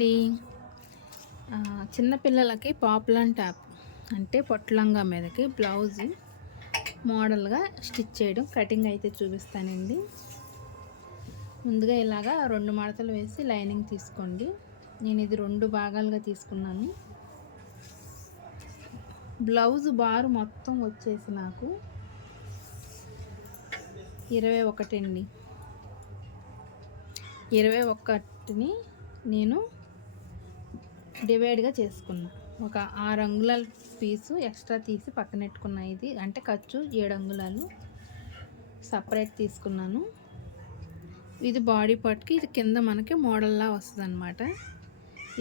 అండి. చిన్నపిల్లలకి పాప్లాన్ టాప్ అంటే పొట్లంగా మీదకి బ్లౌజ్ మోడల్గా స్టిచ్ చేయడం కటింగ్ అయితే చూపిస్తానండి. ముందుగా ఇలాగా 2 మడతలు వేసి లైనింగ్ తీసుకోండి. నేను ఇది 2 భాగాలుగా తీసుకున్నాను. బ్లౌజ్ బారు మొత్తం వచ్చేసి నాకు 21 అండి. 21ని నేను డివైడ్గా చేసుకున్నా. ఒక 6 అంగుళాల పీసు ఎక్స్ట్రా తీసి పక్కనెట్టుకున్నా. ఇది అంటే ఖర్చు 7 అంగుళాలు సపరేట్ తీసుకున్నాను. ఇది బాడీ పార్ట్కి, ఇది కింద మనకి మోడల్లా వస్తుంది అనమాట.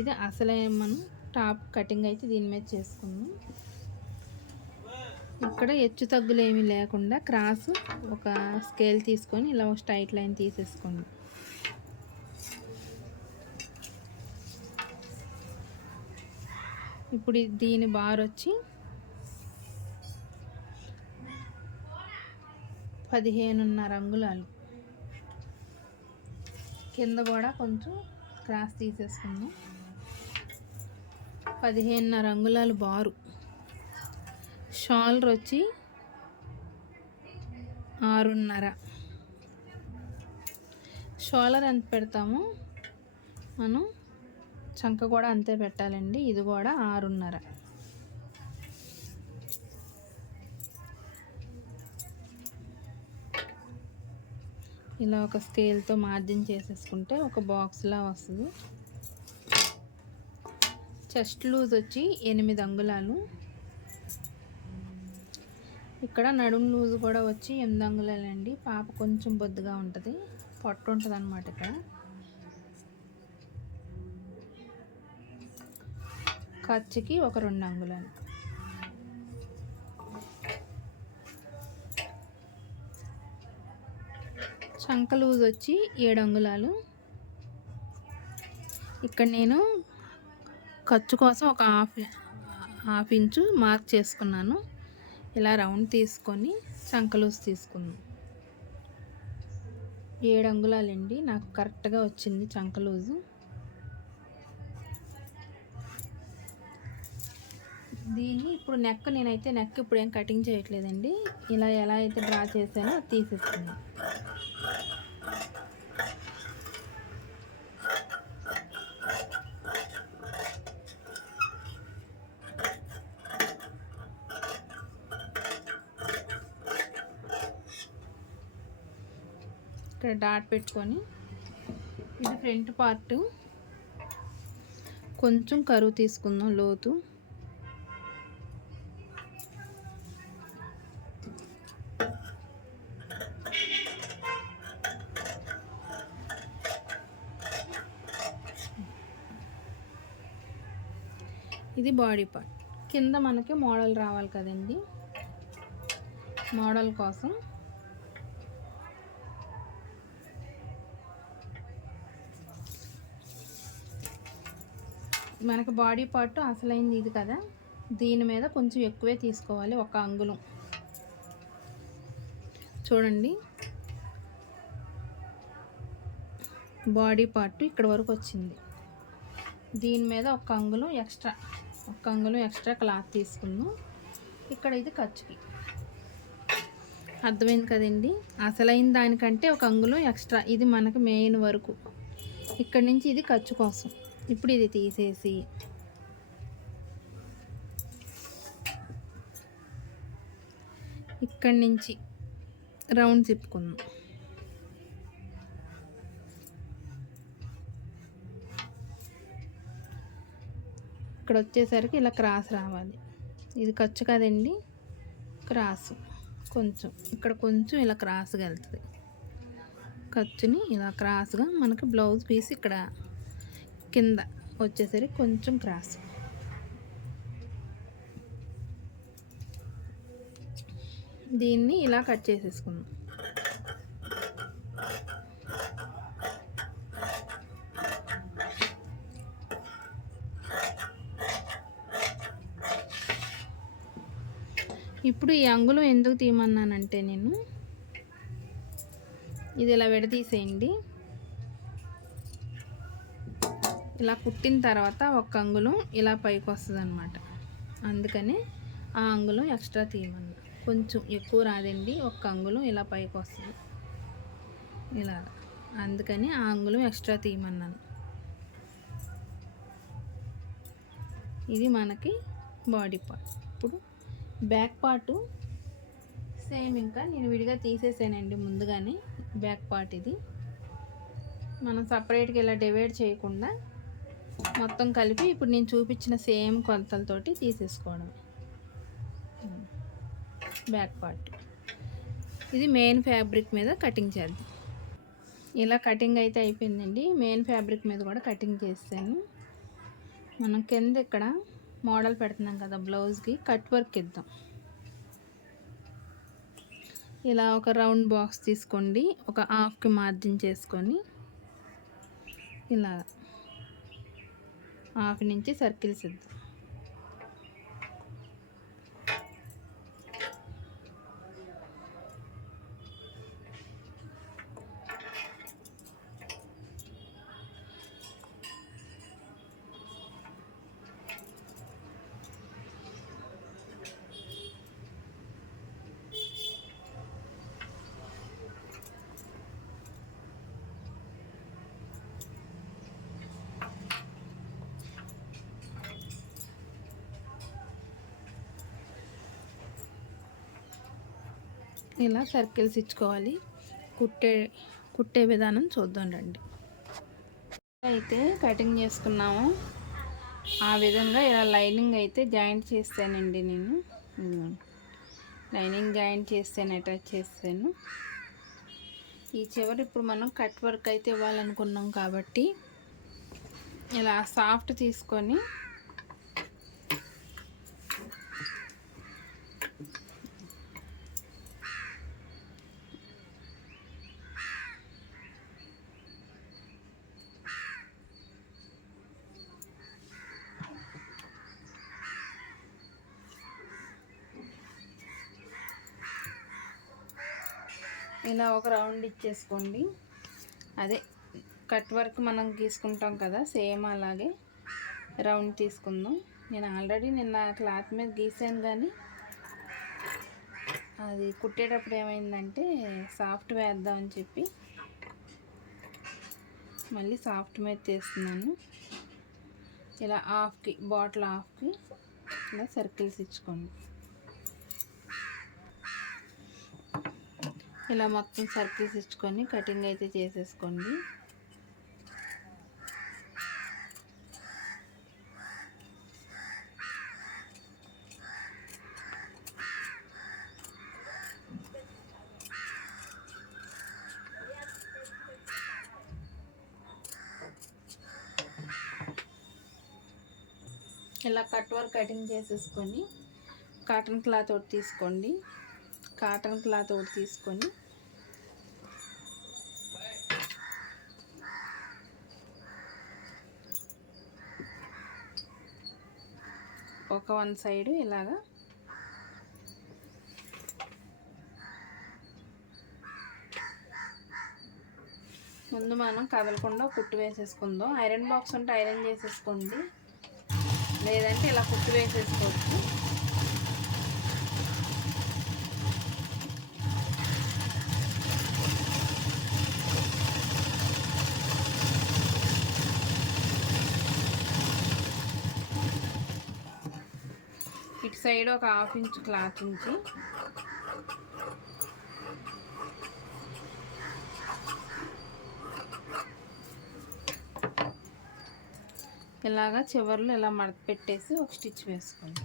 ఇది అసలే మనం టాప్ కటింగ్ అయితే దీని మీద చేసుకున్నాం. ఇక్కడ హెచ్చు తగ్గులు ఏమీ లేకుండా క్రాస్ ఒక స్కేల్ తీసుకొని ఇలా స్ట్రైట్ లైన్ తీసేసుకోండి. ఇప్పుడు దీని బార్ వచ్చి 15.5 అంగుళాలు. కింద కూడా కొంచెం క్రాస్ తీసేసుకుందాం. 15.5 అంగుళాలు బారు. షోల్డర్ వచ్చి 6.5. షోల్డర్ ఎంత పెడతామో మనం చంక కూడా అంతే పెట్టాలండి. ఇది కూడా 6.5. ఇలా ఒక స్కేల్తో మార్జిన్ చేసేసుకుంటే ఒక బాక్స్లా వస్తుంది. చెస్ట్ లూజ్ వచ్చి 8 అంగుళాలు. ఇక్కడ నడుము లూజ్ కూడా వచ్చి 8 అంగుళాలండి. పాప కొంచెం బొద్దుగా ఉంటుంది, పొట్ట ఉంటుంది అన్నమాట. ఇక్కడ ఖర్చుకి ఒక 2 అంగుళాలు. చంక లూజ్ వచ్చి 7 అంగుళాలు. ఇక్కడ నేను ఖర్చు కోసం ఒక హాఫ్ ఇంచు మార్క్ చేసుకున్నాను. ఇలా రౌండ్ తీసుకొని చంక లూజ్ తీసుకున్నాను. 7 అంగుళాలండి నాకు కరెక్ట్గా వచ్చింది చంక లూజు. దీన్ని ఇప్పుడు నేనైతే నెక్ ఇప్పుడు ఏం కటింగ్ చేయట్లేదండి. ఇలా ఎలా అయితే డ్రా చేశానో అది తీసేస్తున్నాను. ఇక్కడ డాట్ పెట్టుకొని ఇది ఫ్రంట్ పార్ట్ కొంచెం కరువు తీసుకుందాం లోతు. ఇది బాడీ పార్ట్. కింద మనకి మోడల్ రావాలి కదండి. మోడల్ కోసం మనకు బాడీ పార్ట్ అసలైంది ఇది కదా, దీని మీద కొంచెం ఎక్కువే తీసుకోవాలి. 1 అంగుళం చూడండి. బాడీ పార్ట్ ఇక్కడ వరకు వచ్చింది. దీని మీద 1 అంగుళం ఎక్స్ట్రా క్లాత్ తీసుకుందాం. ఇక్కడ ఇది ఖర్చుకి. అర్థమైంది కదండి. అసలైన దానికంటే 1 అంగుళం ఎక్స్ట్రా. ఇది మనకు మెయిన్ వరకు. ఇక్కడ నుంచి ఇది ఖర్చు కోసం. ఇప్పుడు ఇది తీసేసి ఇక్కడి నుంచి రౌండ్ తిప్పుకుందాం. ఇక్కడ వచ్చేసరికి ఇలా క్రాస్ రావాలి. ఇది ఖర్చు కదండి, క్రాస్ కొంచెం ఇక్కడ కొంచెం ఇలా క్రాస్గా వెళ్తుంది. ఖర్చుని ఇలా క్రాస్గా మనకు బ్లౌజ్ పీస్ ఇక్కడ కింద వచ్చేసరికి కొంచెం క్రాస్. దీన్ని ఇలా కట్ చేసేసుకుందాం. ఇప్పుడు ఈ అంగుళం ఎందుకు తీయమన్నానంటే నేను ఇది ఇలా విడదీసేయండి. ఇలా కుట్టిన తర్వాత ఒక అంగుళం ఇలా పైకి వస్తుంది అనమాట. అందుకని ఆ అంగుళం ఎక్స్ట్రా తీయమన్నా. కొంచెం ఎక్కువ రాదండి, ఒక అంగుళం ఇలా పైకి వస్తుంది ఇలా. అందుకని ఆ అంగుళం ఎక్స్ట్రా తీయమన్నాను. ఇది మనకి బాడీ పార్ట్. ఇప్పుడు బ్యాక్ పార్టు సేమ్, ఇంకా నేను విడిగా తీసేసానండి ముందుగానే. బ్యాక్ పార్ట్ ఇది మనం సపరేట్గా ఇలా డివైడ్ చేయకుండా మొత్తం కలిపి ఇప్పుడు నేను చూపించిన సేమ్ కొలతలతోటి తీసేసుకోవడం. బ్యాక్ పార్ట్ ఇది మెయిన్ ఫ్యాబ్రిక్ మీద కటింగ్ చేద్దాం. ఇలా కటింగ్ అయితే అయిపోయిందండి. మెయిన్ ఫ్యాబ్రిక్ మీద కూడా కటింగ్ చేస్తాను. మనం కింద ఇక్కడ మోడల్ పెడుతున్నాం కదా బ్లౌజ్కి, కట్ వర్క్ ఇద్దాం. ఇలా ఒక రౌండ్ బాక్స్ తీసుకోండి, ఒక హాఫ్కి మార్జిన్ చేసుకొని ఇలా హాఫ్ నుంచి సర్కిల్స్ ఇద్దాం. ఇలా సర్కిల్స్ ఇచ్చుకోవాలి. కుట్టే విధానం చూద్దాం రండి. అయితే కటింగ్ చేసుకున్నాము. ఆ విధంగా ఇలా లైనింగ్ అయితే జాయింట్ చేస్తానండి నేను. లైనింగ్ జాయింట్ చేస్తాను, అటాచ్ చేస్తాను. ఈ చివరి ఇప్పుడు మనం కట్ వర్క్ అయితే ఇవ్వాలనుకున్నాం కాబట్టి ఇలా సాఫ్ట్ తీసుకొని ఇలా ఒక రౌండ్ ఇచ్చేసుకోండి. అదే కట్ వర్క్ మనం గీసుకుంటాం కదా, సేమ్ అలాగే రౌండ్ తీసుకుందాం. నేను ఆల్రెడీ నిన్న క్లాత్ మీద గీసాను, కానీ అది కుట్టేటప్పుడు ఏమైందంటే సాఫ్ట్ వేద్దామని చెప్పి మళ్ళీ సాఫ్ట్ మీద తీస్తున్నాను. ఇలా హాఫ్కి, బాటిల్ హాఫ్కి ఇలా సర్కిల్స్ ఇచ్చుకోండి. ఇలా మొత్తం సర్కిల్స్ ఇచ్చుకొని కటింగ్ అయితే చేసేసుకోండి. ఇలా కట్ వర్క్ కటింగ్ చేసేసుకొని కాటన్ క్లాత్ ఒకటి తీసుకోండి. కాటన్ క్లాత్ ఒకటి తీసుకొని ఒక వన్ సైడ్ ఇలాగా ముందు మనం కదలకుండా కుట్టు వేసేసుకుందాం. ఐరన్ బాక్స్ ఉంటే ఐరన్ చేసేసుకోండి, లేదంటే ఇలా కుట్టు వేసేసుకోవచ్చు. ఇటు సైడ్ ఒక హాఫ్ ఇంచ్ క్లాత్ ఉంచి ఇలాగా చివర్లో ఇలా మడత పెట్టేసి ఒక స్టిచ్ వేసుకోండి.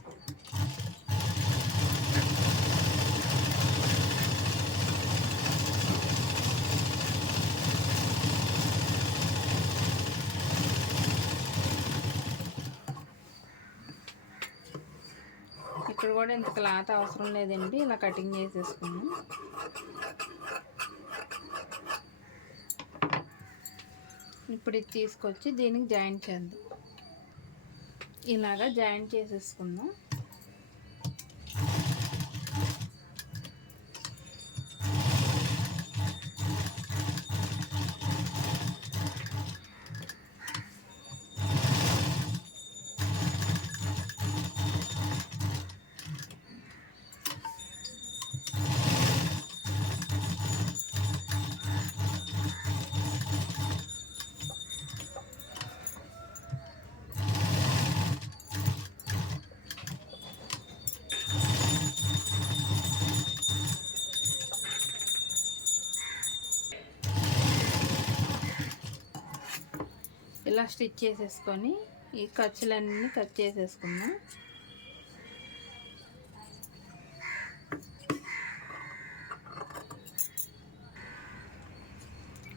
ఇక్కడ కూడా ఇంత క్లాత్ అవసరం లేదండి, ఇలా కటింగ్ చేసేసుకున్నాం. ఇప్పుడు ఇది తీసుకొచ్చి దీనికి జాయింట్ చేద్దాం. ఇలాగా జాయింట్ చేసేసుకుందాం. ఇలా స్టిచ్ చేసేసుకొని ఈ ఖర్చులన్నీ కట్ చేసేసుకుందాం.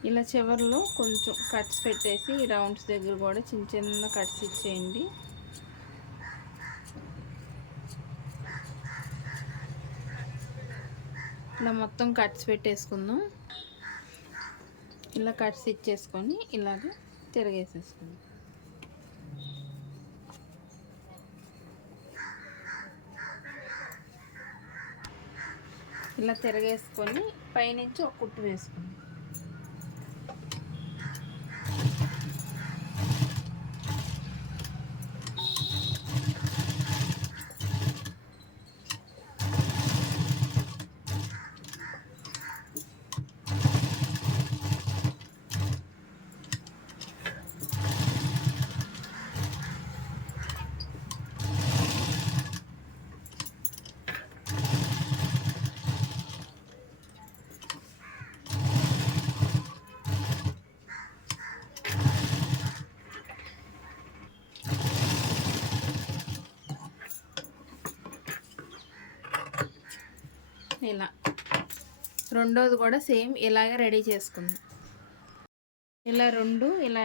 ఇలా చివర్లో కొంచెం కట్స్ పెట్టేసి ఈ రౌండ్స్ దగ్గర కూడా చిన్న చిన్న కట్స్ ఇచ్చేయండి. ఇలా మొత్తం కట్స్ పెట్టేసుకుందాం. ఇలా కట్స్ ఇచ్చేసుకొని ఇలాగ తిరగేసేసుకుందాం. ఇలా తిరగేసుకొని పైనుంచి ఒక కుట్టు వేసుకుందాం. ఇలా రెండోది కూడా సేమ్ ఇలాగే రెడీ చేసుకుందాం. ఇలా రెండు ఇలా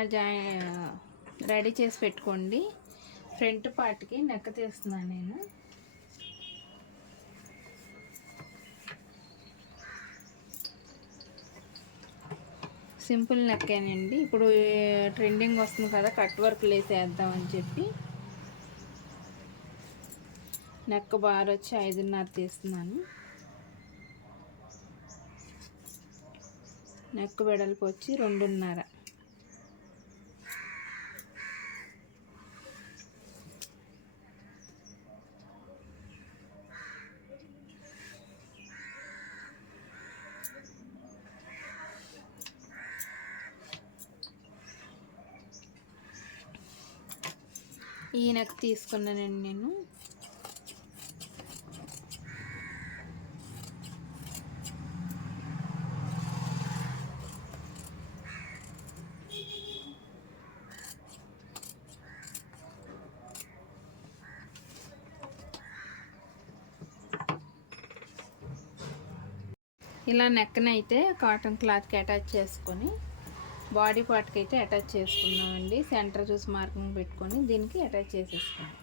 రెడీ చేసి పెట్టుకోండి. ఫ్రంట్ పార్ట్కి నెక్ తీస్తున్నాను నేను. సింపుల్ నెక్కేనండి. ఇప్పుడు ట్రెండింగ్ వస్తుంది కదా, కట్ వర్క్ వేసేద్దామని చెప్పి నెక్ బార్ వచ్చి 5.5 తీస్తున్నాను. నెక్ వెడల్పు వచ్చి 2.5. ఈ నెక్ తీసుకున్నానండి నేను. ఇలా నెక్ని అయితే కాటన్ క్లాత్కి అటాచ్ చేసుకొని బాడీ పార్ట్కి అయితే అటాచ్ చేసుకున్నామండి. సెంటర్ చూసి మార్కింగ్ పెట్టుకొని దీనికి అటాచ్ చేసేసుకున్నాం.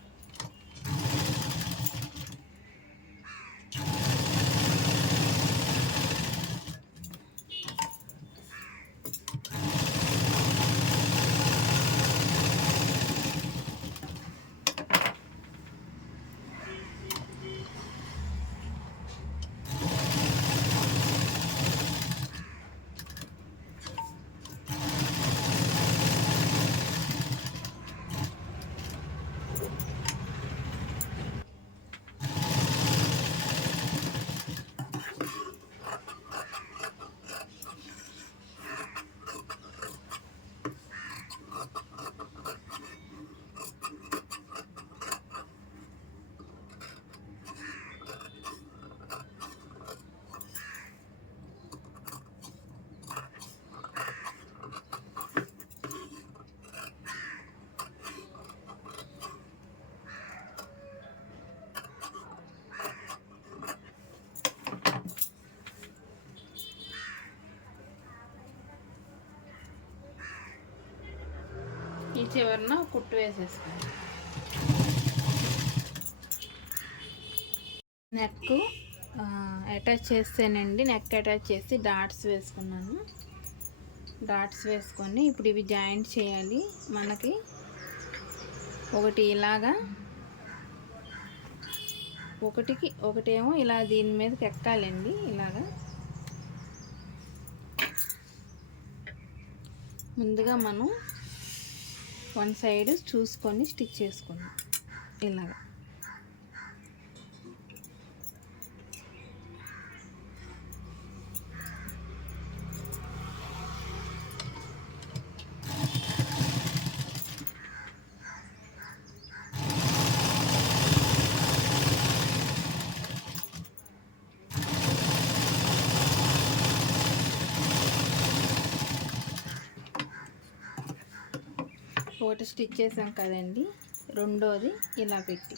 ఈ చివరన కుట్టు వేసేసుకోండి. నెక్ అటాచ్ చేస్తేనండి, నెక్ అటాచ్ చేసి డాట్స్ వేసుకున్నాను. డాట్స్ వేసుకొని ఇప్పుడు ఇవి జాయింట్ చేయాలి. మనకి ఒకటి ఇలాగా, ఒకటేమో ఇలా దీని మీదకి ఎక్కాలండి. ఇలాగా ముందుగా మనం వన్ సైడ్ చూసుకొని స్టిచ్ చేసుకున్నాం. ఇలాగా ఒకటి స్టిచ్ చేసాం కదండి, రెండోది ఇలా పెట్టి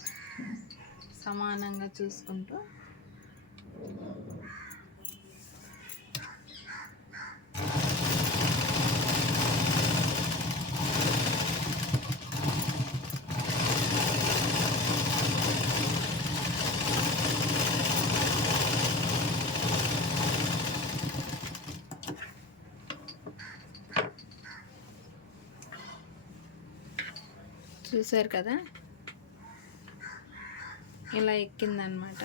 సమానంగా చూసుకుంటూ చూసారు కదా, ఇలా ఎక్కిందనమాట.